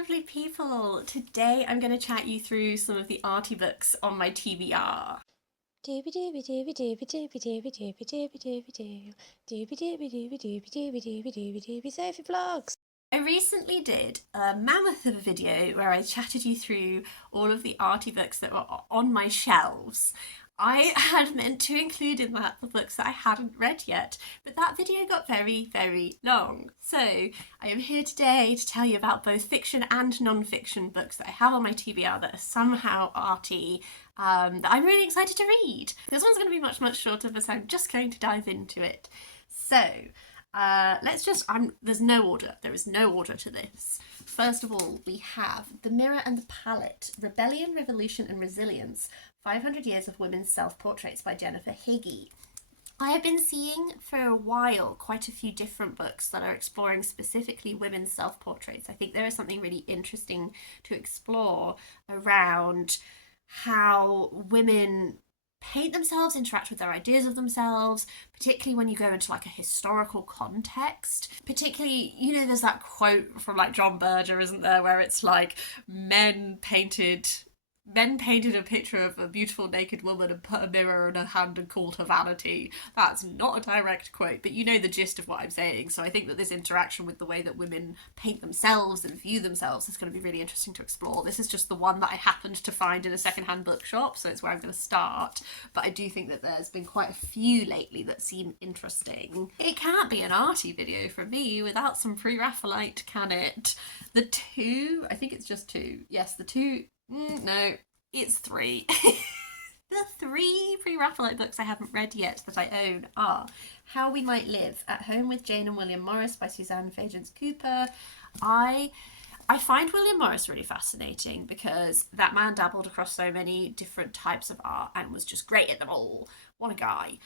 lovely people. Today I'm going to chat you through some of the Arty books on my TBR. Sophie Vlogs. I recently did a mammoth of a video where I chatted you through all of the Arty books that were on my shelves. I had meant to include in that the books that I hadn't read yet, but that video got very, very long. So I am here today to tell you about both fiction and non-fiction books that I have on my TBR that are somehow arty, that I'm really excited to read. This one's going to be much, much shorter, but I'm just going to dive into it. So there's no order. There is no order to this. First of all, we have The Mirror and the Palette, Rebellion, Revolution and Resilience, 500 Years of Women's Self-Portraits by Jennifer Higgie. I have been seeing for a while quite a few different books that are exploring specifically women's self-portraits. I think there is something really interesting to explore around how women paint themselves, interact with their ideas of themselves, particularly when you go into like a historical context. Particularly, you know, there's that quote from like John Berger, isn't there, where it's like men painted a picture of a beautiful naked woman and put a mirror in her hand and called her vanity. That's not a direct quote, but you know the gist of what I'm saying. So I think that this interaction with the way that women paint themselves and view themselves is going to be really interesting to explore. This is just the one that I happened to find in a secondhand bookshop, so it's where I'm going to start. But I do think that there's been quite a few lately that seem interesting. It can't be an arty video from me without some pre-Raphaelite, can it? I think it's just two. Yes, no, it's three. The three pre-Raphaelite books I haven't read yet that I own are How We Might Live, At Home with Jane and William Morris by Suzanne Fagence Cooper. I find William Morris really fascinating because that man dabbled across so many different types of art and was just great at them all. What a guy.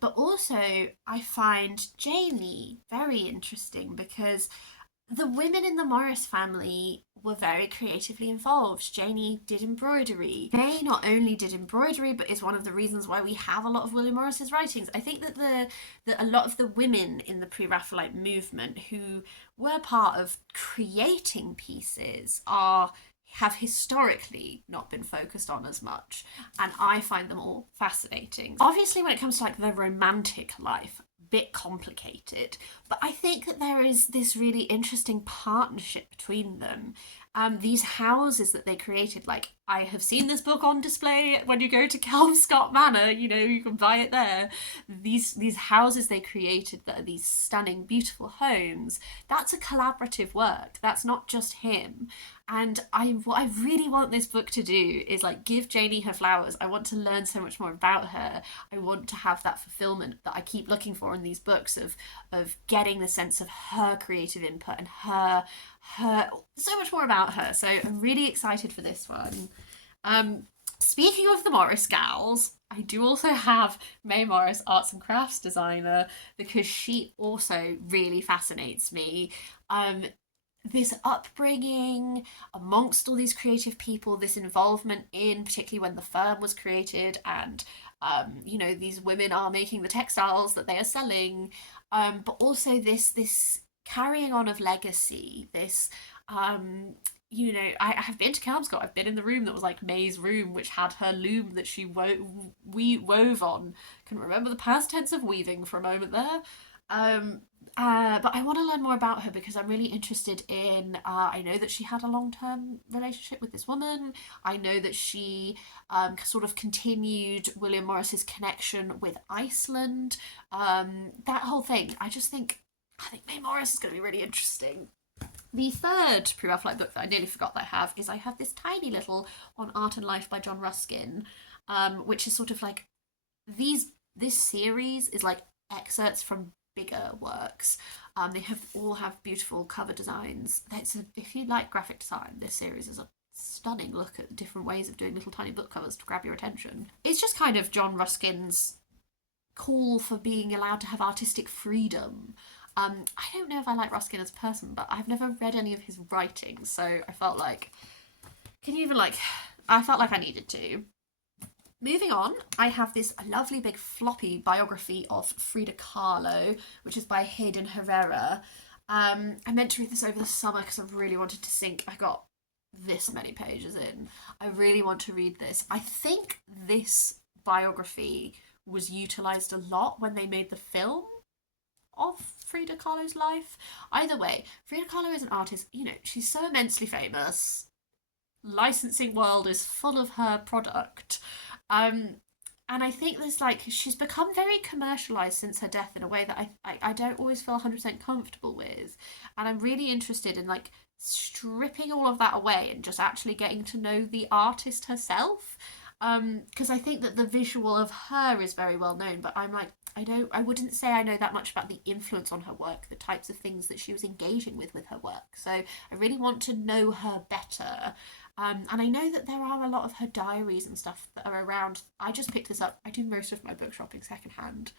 But also I find Jamie very interesting because the women in the Morris family were very creatively involved. Janie did embroidery. May not only did embroidery, but is one of the reasons why we have a lot of William Morris's writings. I think that a lot of the women in the pre-Raphaelite movement who were part of creating pieces have historically not been focused on as much, and I find them all fascinating. Obviously, when it comes to like the romantic life, bit complicated, but I think that there is this really interesting partnership between them. These houses that they created, like I have seen this book on display when you go to Kelmscott Manor, you know, you can buy it there. These houses they created that are these stunning, beautiful homes, that's a collaborative work. That's not just him. And what I really want this book to do is like give Janie her flowers. I want to learn so much more about her. I want to have that fulfillment that I keep looking for in these books of getting the sense of her creative input and her so much more about her. So I'm really excited for this one. Speaking of the Morris gals, I do also have May Morris, arts and crafts designer, because she also really fascinates me. This upbringing amongst all these creative people, this involvement in particularly when the firm was created, and you know, these women are making the textiles that they are selling, but also this carrying on of legacy, this you know, I have been to Kelmscott. I've been in the room that was like May's room, which had her loom that she wove on. Couldn't remember the past tense of weaving for a moment there. But I want to learn more about her because I'm really interested in, I know that she had a long-term relationship with this woman. I know that she sort of continued William Morris's connection with Iceland. That whole thing. I think May Morris is going to be really interesting. The third pre-Raphaelite book that I nearly forgot that I have this tiny little On Art and Life by John Ruskin, which is sort of like this series is like excerpts from bigger works. They all have beautiful cover designs. If you like graphic design, this series is a stunning look at different ways of doing little tiny book covers to grab your attention. It's just kind of John Ruskin's call for being allowed to have artistic freedom. I don't know if I like Ruskin as a person, but I've never read any of his writings, so I felt like I needed to. Moving on, I have this lovely big floppy biography of Frida Kahlo, which is by Hayden Herrera. I meant to read this over the summer because I really wanted to sink. I got this many pages in. I really want to read this. I think this biography was utilised a lot when they made the film of Frida Kahlo's life. Either way, Frida Kahlo is an artist, you know, she's so immensely famous. Licensing world is full of her product. And I think there's like, she's become very commercialised since her death in a way that I don't always feel 100% comfortable with. And I'm really interested in like stripping all of that away and just actually getting to know the artist herself. Because I think that the visual of her is very well known, but I'm like, I wouldn't say I know that much about the influence on her work, the types of things that she was engaging with her work. So I really want to know her better. And I know that there are a lot of her diaries and stuff that are around. I just picked this up. I do most of my book shopping secondhand.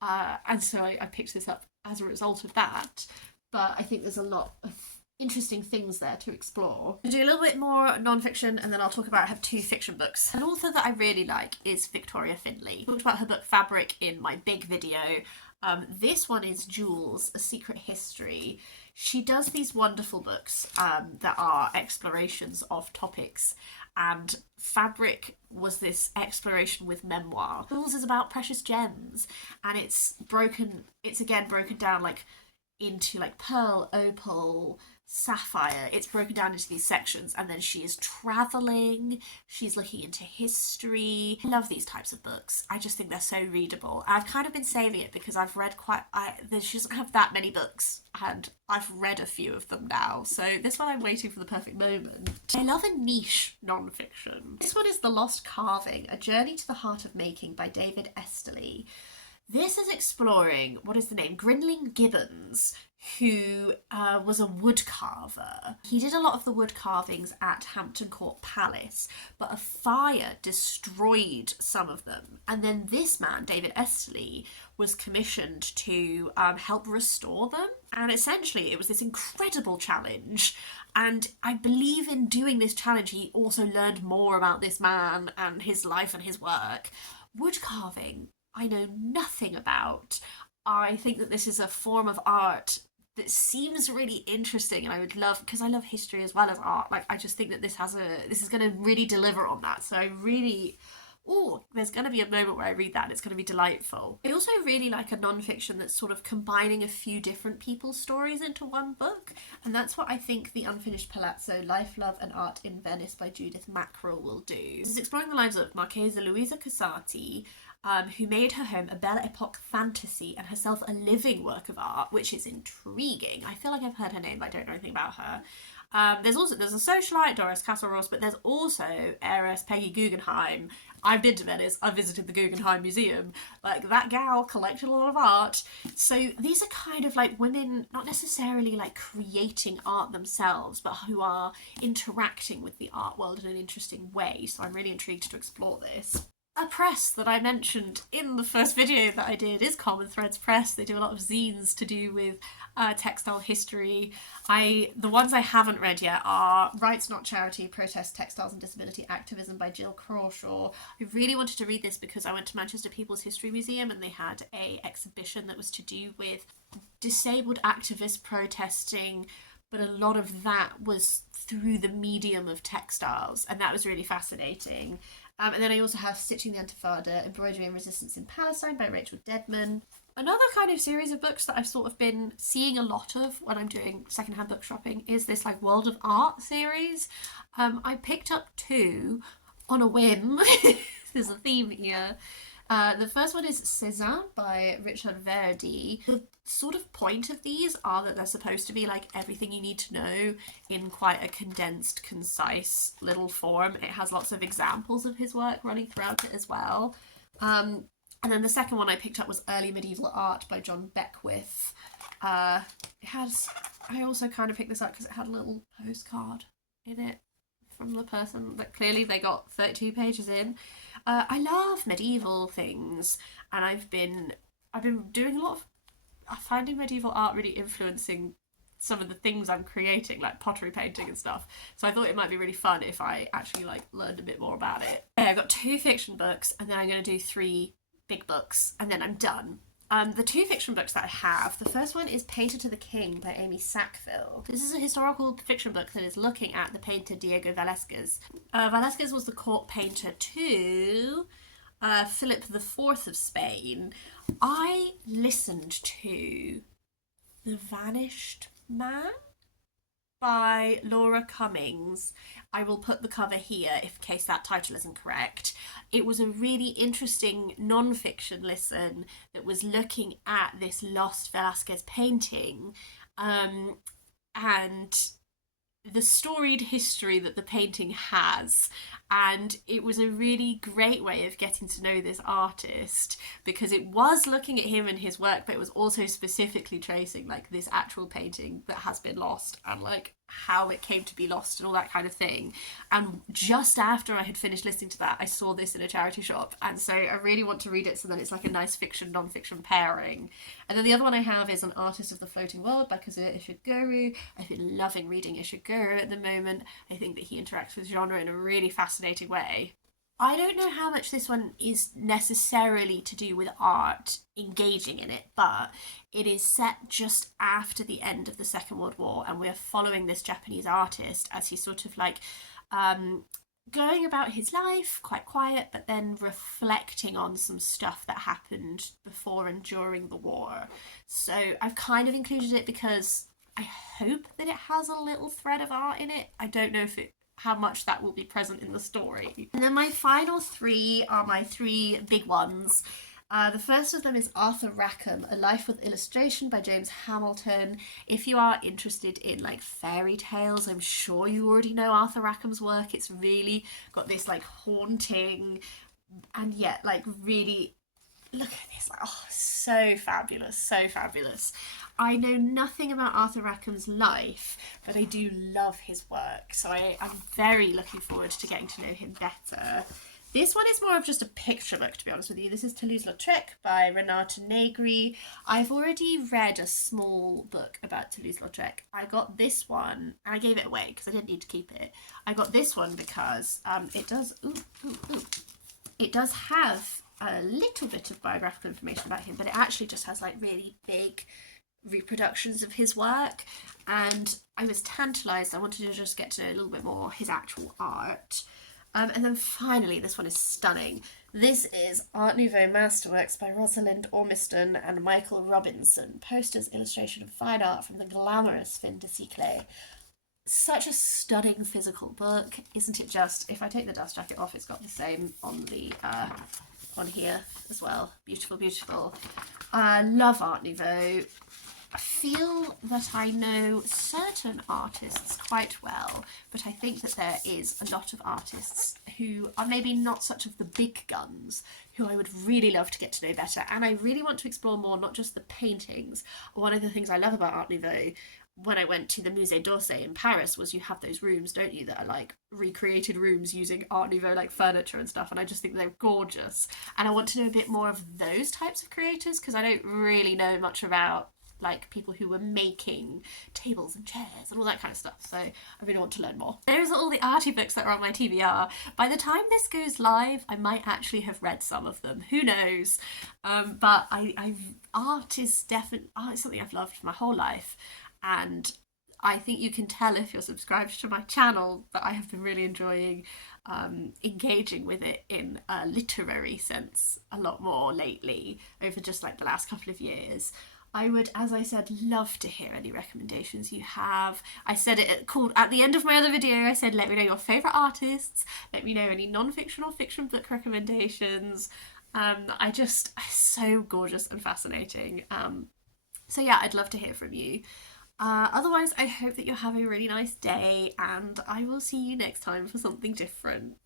And so I picked this up as a result of that. But I think there's a lot of interesting things there to explore. I'll do a little bit more non-fiction and then I'll talk about, I have 2 fiction books. An author that I really like is Victoria Finlay. I talked about her book Fabric in my big video. This one is Jules, A Secret History. She does these wonderful books that are explorations of topics, and Fabric was this exploration with memoir. Jules is about precious gems, and it's again broken down like into like pearl, opal, sapphire. It's broken down into these sections, and then she is traveling, she's looking into history. I love these types of books. I just think they're so readable. I've kind of been saving it because I've read she doesn't have that many books and I've read a few of them now, so this one I'm waiting for the perfect moment. I love a niche non-fiction. This one is The Lost Carving, A Journey to the Heart of Making by David Easterly. This is exploring, what is the name? Grinling Gibbons, who was a wood carver. He did a lot of the wood carvings at Hampton Court Palace, but a fire destroyed some of them. And then this man, David Easterly, was commissioned to help restore them. And essentially it was this incredible challenge. And I believe in doing this challenge, he also learned more about this man and his life and his work. Wood carving, I know nothing about. I think that this is a form of art that seems really interesting, and I would love, because I love history as well as art, like I just think that this is going to really deliver on that. So I really, there's going to be a moment where I read that and it's going to be delightful. I also really like a non-fiction that's sort of combining a few different people's stories into one book, and that's what I think The Unfinished Palazzo, Life, Love and Art in Venice by Judith Mackrell will do. This is exploring the lives of Marchesa Luisa Casati, who made her home a Belle Epoque fantasy and herself a living work of art, which is intriguing. I feel like I've heard her name, but I don't know anything about her. There's a socialite, Doris Castle-Ross, but there's also heiress Peggy Guggenheim. I've been to Venice, I've visited the Guggenheim Museum. Like, that gal collected a lot of art. So these are kind of like women, not necessarily like creating art themselves, but who are interacting with the art world in an interesting way. So I'm really intrigued to explore this. A press that I mentioned in the first video that I did is Common Threads Press. They do a lot of zines to do with textile history. The ones I haven't read yet are Rights Not Charity, Protest, Textiles and Disability Activism by Gill Cranshaw. I really wanted to read this because I went to Manchester People's History Museum and they had an exhibition that was to do with disabled activists protesting, but a lot of that was through the medium of textiles, and that was really fascinating. And then I also have Stitching the Antifada, Embroidery and Resistance in Palestine by Rachel Dedman. Another kind of series of books that I've sort of been seeing a lot of when I'm doing secondhand book shopping is this like World of Art series. I picked up 2 on a whim. There's a theme here. The first one is Cezanne by Richard Verdi. The sort of point of these are that they're supposed to be like everything you need to know in quite a condensed, concise little form. It has lots of examples of his work running throughout it as well. And then the second one I picked up was Early Medieval Art by John Beckwith. I also kind of picked this up because it had a little postcard in it from the person that clearly they got 32 pages in. I love medieval things, and I've been doing a lot of finding medieval art really influencing some of the things I'm creating, like pottery painting and stuff. So I thought it might be really fun if I actually like learned a bit more about it. Okay, I've got 2 fiction books, and then I'm going to do 3 big books, and then I'm done. The two fiction books that I have, the first one is Painter to the King by Amy Sackville. This is a historical fiction book that is looking at the painter Diego Velázquez. Velázquez was the court painter to Philip IV of Spain. I listened to The Vanished Man by Laura Cummings. I will put the cover here in case that title isn't correct. It was a really interesting non-fiction listen that was looking at this lost Velázquez painting and the storied history that the painting has. And it was a really great way of getting to know this artist, because it was looking at him and his work, but it was also specifically tracing like this actual painting that has been lost and like how it came to be lost and all that kind of thing. And just after I had finished listening to that, I saw this in a charity shop, and so I really want to read it so that it's like a nice fiction non-fiction pairing. And then the other one I have is An Artist of the Floating World by Kazuo Ishiguro. I've been loving reading Ishiguro at the moment. I think that he interacts with genre in a really fascinating way. I don't know how much this one is necessarily to do with art engaging in it, but it is set just after the end of the Second World War, and we're following this Japanese artist as he's sort of like going about his life, quite quiet, but then reflecting on some stuff that happened before and during the war. So I've kind of included it because I hope that it has a little thread of art in it. I don't know how much that will be present in the story. And then my final three are my three big ones. The first of them is Arthur Rackham, A Life with Illustration by James Hamilton. If you are interested in like fairy tales, I'm sure you already know Arthur Rackham's work. It's really got this like haunting and yet like really, look at this, like, oh, so fabulous, so fabulous. I know nothing about Arthur Rackham's life, but I do love his work, so I'm very looking forward to getting to know him better. This one is more of just a picture book, to be honest with you. This is Toulouse-Lautrec by Renata Negri. I've already read a small book about Toulouse-Lautrec. I got this one, and I gave it away because I didn't need to keep it. I got this one because it does have a little bit of biographical information about him, but it actually just has like really big reproductions of his work, and I was tantalised. I wanted to just get to know a little bit more his actual art. And then finally, this one is stunning. This is Art Nouveau Masterworks by Rosalind Ormiston and Michael Robinson. Posters, illustration and fine art from the glamorous Fin de Cycle. Such a stunning physical book, isn't it just? If I take the dust jacket off, it's got the same on the on here as well. Beautiful, beautiful. I love Art Nouveau. I feel that I know certain artists quite well, but I think that there is a lot of artists who are maybe not such of the big guns, who I would really love to get to know better. And I really want to explore more, not just the paintings. One of the things I love about Art Nouveau when I went to the Musée d'Orsay in Paris was you have those rooms, don't you, that are like recreated rooms using Art Nouveau like furniture and stuff, and I just think they're gorgeous. And I want to know a bit more of those types of creators, because I don't really know much about like people who were making tables and chairs and all that kind of stuff, so I really want to learn more. Those are all the Arty books that are on my TBR. By the time this goes live, I might actually have read some of them, who knows. But art is definitely something I've loved my whole life, and I think you can tell if you're subscribed to my channel that I have been really enjoying engaging with it in a literary sense a lot more lately, over just like the last couple of years. I would, as I said, love to hear any recommendations you have. I said it at the end of my other video, I said, let me know your favourite artists, let me know any non-fiction or fiction book recommendations. So gorgeous and fascinating. So yeah, I'd love to hear from you. Otherwise, I hope that you're having a really nice day, and I will see you next time for something different.